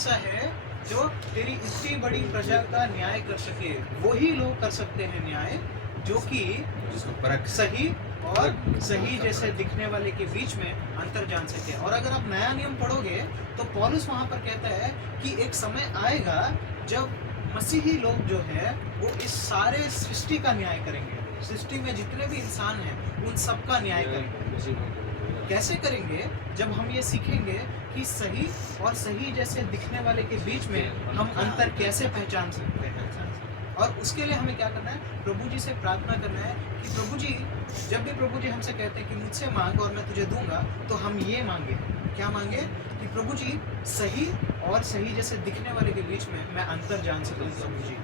ऐसा है जो तेरी इतनी बड़ी प्रजा का न्याय कर सके? वही लोग कर सकते हैं न्याय जो कि जिसको परख सही और सही जैसे दिखने वाले के बीच में अंतर जान सके। और अगर आप नया नियम पढ़ोगे तो पौलुस वहां पर कहता है कि एक समय आएगा जब मसीही लोग जो है वो इस सारे सृष्टि का न्याय करेंगे। सृष्टि में जितने भी इंसान हैं उन सब का न्याय करेंगे। कैसे करेंगे? जब हम ये सीखेंगे कि सही और सही जैसे दिखने वाले के बीच में हम अंतर कैसे पहचान सकते हैं। और उसके लिए हमें क्या करना है? प्रभु जी से प्रार्थना करना है कि प्रभु जी, जब भी प्रभु जी हमसे कहते हैं कि मुझसे मांग और मैं तुझे दूंगा, तो हम ये मांगे, क्या मांगे? कि प्रभु जी सही और सही जैसे दिखने वाले के बीच में मैं अंतर जान सकूं। प्रभु जी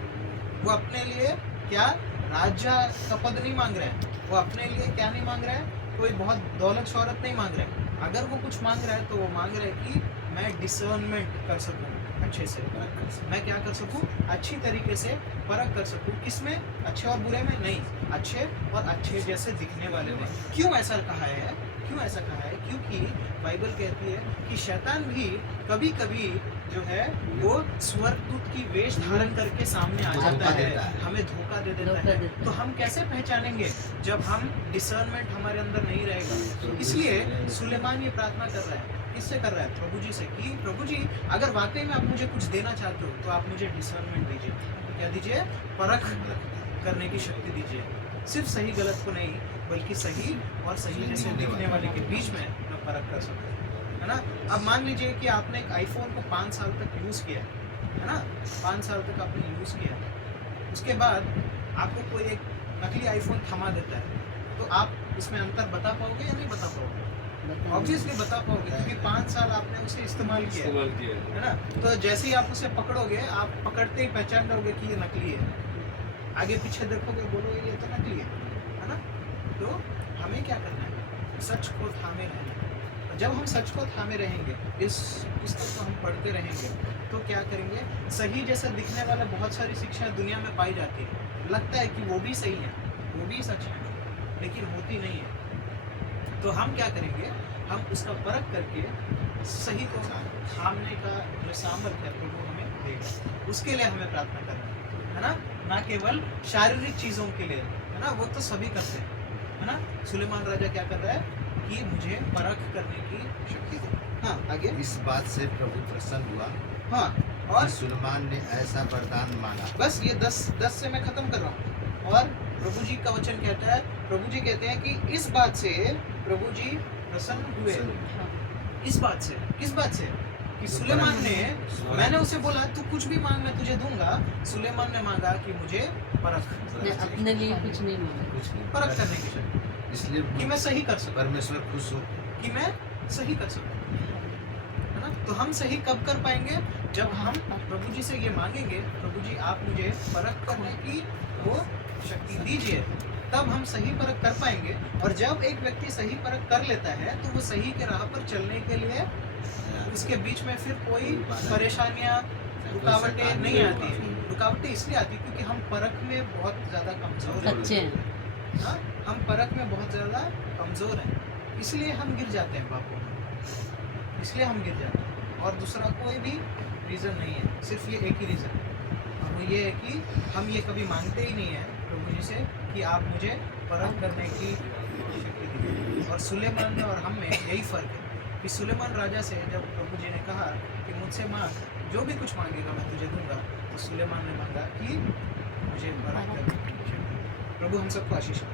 वो अपने लिए क्या राज्य का पद नहीं मांग रहे हैं, वो अपने लिए क्या नहीं मांग रहे हैं, कोई बहुत दौलत शौहरत नहीं मांग रहे हैं। अगर वो कुछ मांग रहा है तो वो मांग रहे हैं कि मैं डिसर्नमेंट कर सकूं, अच्छे से मैं क्या कर सकूं, अच्छी तरीके से परख कर सकूं, किसमें? अच्छे और बुरे में नहीं, अच्छे और अच्छे जैसे दिखने वाले में। क्यों ऐसा कहा है? क्यों ऐसा कहा है? क्योंकि बाइबल कहती है कि शैतान भी कभी कभी जो है वो स्वर्गदूत की वेश धारण करके सामने आ जाता है, हमें धोखा दे देता है। तो हम कैसे पहचानेंगे जब हम डिसर्नमेंट हमारे अंदर नहीं रहेगा? इसलिए सुलेमान ये प्रार्थना कर रहा है। किससे कर रहा है? प्रभु जी से, कि प्रभु जी अगर वाकई में आप मुझे कुछ देना चाहते हो तो आप मुझे डिसर्नमेंट दीजिए। क्या दीजिए? परख करने की शक्ति दीजिए। सिर्फ सही गलत को नहीं, बल्कि सही और सही जैसे दिखने वाले के बीच में मैं परख कर सकूं, है ना? अब मान लीजिए कि आपने एक आईफोन को 5 साल तक यूज़ किया है ना? 5 साल तक आपने यूज़ किया, उसके बाद आपको कोई एक नकली आईफोन थमा देता है, तो आप इसमें अंतर बता पाओगे या नहीं बता पाओगे? ऑब्वियसली बता पाओगे, क्योंकि 5 साल आपने उसे इस्तेमाल किया है ना? तो जैसे ही आप उसे पकड़ोगे, आप पकड़ते ही पहचान लोगे कि ये नकली है। आगे पीछे देखोगे, बोलोगे ये तो नकली है ना? तो हमें क्या करना है? सच को थामे रहना है। जब हम सच को थामे रहेंगे, इस पुस्तक को हम पढ़ते रहेंगे, तो क्या करेंगे? सही जैसा दिखने वाला बहुत सारी शिक्षाएं दुनिया में पाई जाती है, लगता है कि वो भी सही है, वो भी सच है, लेकिन होती नहीं है। तो हम क्या करेंगे? हम उसका परख करके सही को थामने का जो सामर्थ्य है प्रभु हमें देगा। उसके लिए हमें प्रार्थना करना है ना? ना केवल शारीरिक चीज़ों के लिए, है ना? वो तो सभी करते हैं, है ना? सुलेमान राजा क्या कर रहा है कि मुझे परख करने की शक्ति दे। हाँ, आगे। इस बात से प्रभु प्रसन्न हुआ, हाँ, और सुलेमान ने ऐसा वरदान मांगा। बस ये 10 से मैं खत्म कर रहा हूँ। और प्रभु जी का वचन कहता है, प्रभु जी कहते हैं कि इस बात से प्रभु जी प्रसन्न हुए। इस बात से, किस बात से? कि सुलेमान ने, मैंने उसे बोला तू कुछ भी मांग मैं तुझे दूंगा। सुलेमान ने मांगा कि मुझे परख, अपने लिए कुछ नहीं मांगा, कुछ नहीं परख करने की शक्ति, इसलिए कि मैं सही कर सकूं, परमेश्वर खुश हो कि मैं सही कर सकूं, है ना? तो हम सही कब कर पाएंगे? जब हम प्रभु जी से ये मांगेंगे, प्रभु जी आप मुझे परख करने की वो शक्ति दीजिए, तब हम सही परख कर पाएंगे। और जब एक व्यक्ति सही परख कर लेता है तो वो सही के राह पर चलने के लिए उसके बीच में फिर कोई परेशानियां, रुकावटें नहीं आती है। रुकावटें इसलिए आती है क्योंकि हम परख में बहुत ज़्यादा कमज़ोर कच्चे हैं। हैं। हाँ, हम परख में बहुत ज़्यादा कमज़ोर हैं, इसलिए हम गिर जाते हैं पापों में, इसलिए हम गिर जाते हैं। और दूसरा कोई भी रीज़न नहीं है, सिर्फ ये एक ही रीज़न है, और वो ये है कि हम ये कभी मांगते ही नहीं हैं प्रभु जी से कि आप मुझे परख करने की शक्ति दीजिए। और सुलेमान में और हम में यही फ़र्क है कि सुलेमान राजा से जब प्रभु जी ने कहा कि मुझसे मांग, जो भी कुछ मांगेगा मैं तुझे दूंगा, तो सुलेमान ने मांगा कि मुझे परख करने की शक्ति। प्रभु हम सबको आशीष दे।